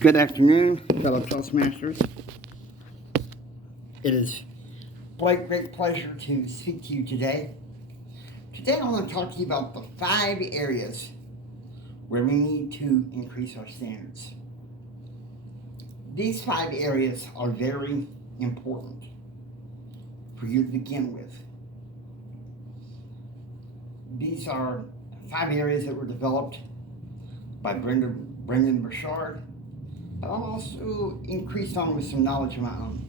Good afternoon, fellow Toastmasters. It is a great pleasure to speak to you today. Today I want to talk to you about the 5 areas where we need to increase our standards. These 5 areas are very important for you to begin with. These are 5 areas that were developed by Brendan Burchard, but I've also increased on with some knowledge of my own.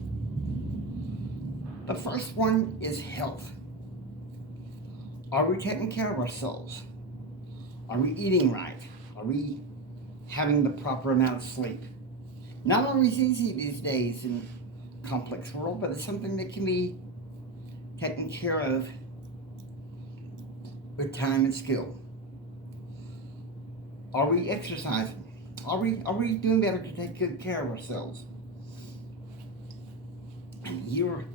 The first one is health. Are we taking care of ourselves? Are we eating right? Are we having the proper amount of sleep? Not always easy these days in a complex world, but it's something that can be taken care of with time and skill. Are we exercising? Are we doing better to take good care of ourselves? And here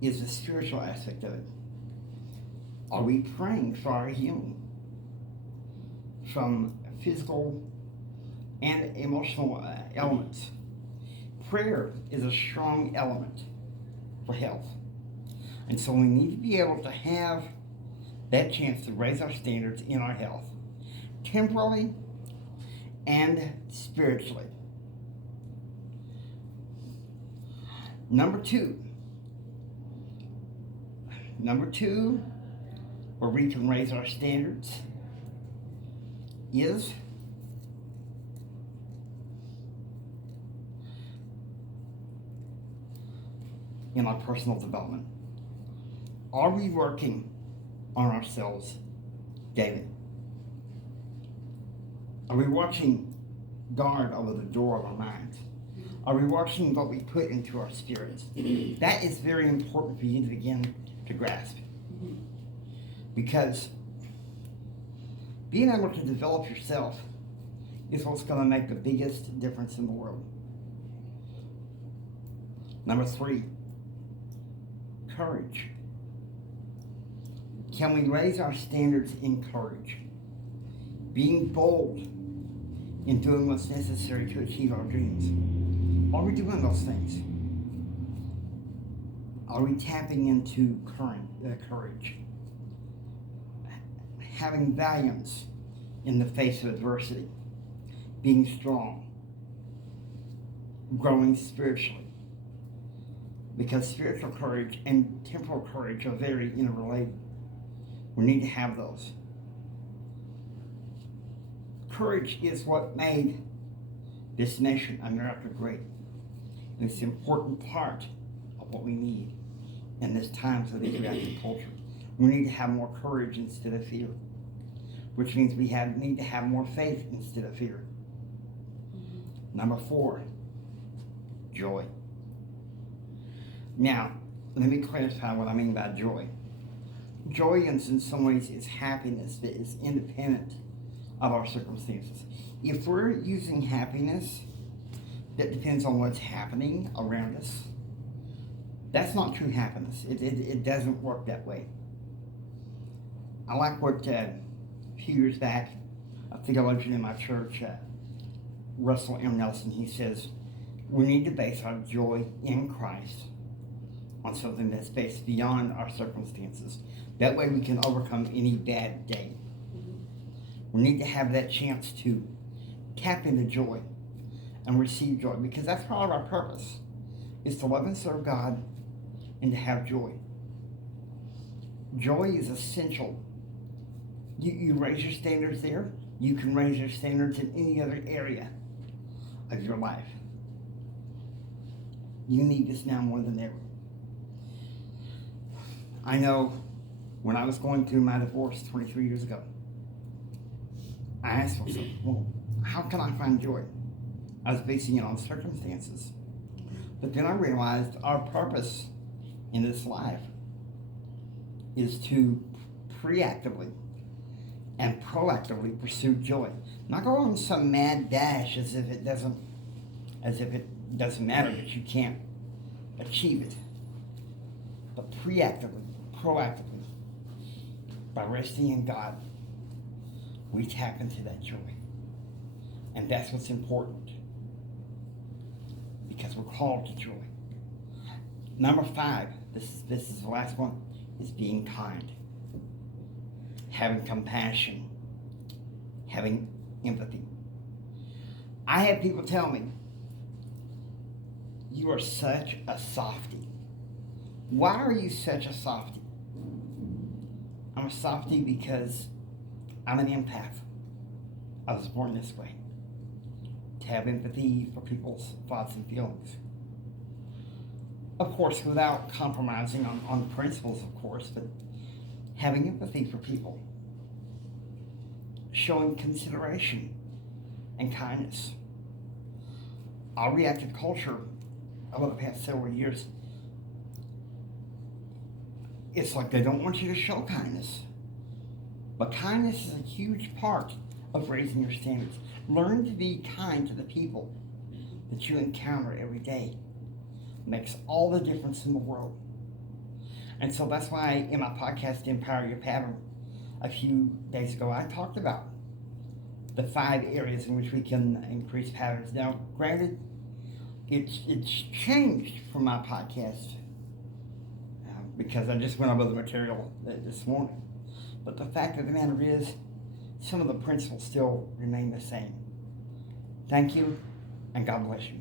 is the spiritual aspect of it. Are we praying for our healing from physical and emotional elements? Prayer is a strong element for health. And so we need to be able to have that chance to raise our standards in our health, temporally and spiritually. Number two, where we can raise our standards is in our personal development. Are we working on ourselves daily? Are we watching guard over the door of our minds? Are we watching what we put into our spirits? That is very important for you to begin to grasp. Because being able to develop yourself is what's going to make the biggest difference in the world. Number 3, courage. Can we raise our standards in courage? Being bold in doing what's necessary to achieve our dreams. Are we doing those things? Are we tapping into courage? Having valiance in the face of adversity. Being strong. Growing spiritually. Because spiritual courage and temporal courage are very interrelated. We need to have those. Courage is what made this nation, America, great. And it's an important part of what we need in this time of the reactive culture. We need to have more courage instead of fear, which means we need to have more faith instead of fear. Number 4, joy. Now, let me clarify what I mean by joy. Joy, in some ways, is happiness that is independent of our circumstances. If we're using happiness that depends on what's happening around us, that's not true happiness. It doesn't work that way. I like what a few years back, a theologian in my church, Russell M. Nelson, he says, we need to base our joy in Christ on something that's based beyond our circumstances. That way we can overcome any bad day. We need to have that chance to tap into joy and receive joy, because that's part of our purpose, is to love and serve God and to have joy. Joy is essential. You raise your standards there, you can raise your standards in any other area of your life. You need this now more than ever. I know when I was going through my divorce 23 years ago, I asked myself, well, how can I find joy? I was basing it on circumstances. But then I realized our purpose in this life is to preactively and proactively pursue joy. Not go on some mad dash as if it doesn't matter that you can't achieve it. But proactively, by resting in God, we tap into that joy. And that's what's important. because we're called to joy. Number 5, this is the last one, is being kind. Having compassion. Having empathy. I have people tell me, you are such a softie. Why are you such a softie? I'm a softie because I'm an empath. I was born this way. To have empathy for people's thoughts and feelings. Of course, without compromising on the principles, of course, but having empathy for people. Showing consideration and kindness. Our reactive culture over the past several years, it's like they don't want you to show kindness. But kindness is a huge part of raising your standards. Learn to be kind to the people that you encounter every day. Makes all the difference in the world. And so that's why in my podcast, Empower Your Pattern, a few days ago, I talked about the 5 areas in which we can increase patterns. Now, granted, it's changed from my podcast because I just went over the material this morning. But the fact of the matter is, some of the principles still remain the same. Thank you, and God bless you.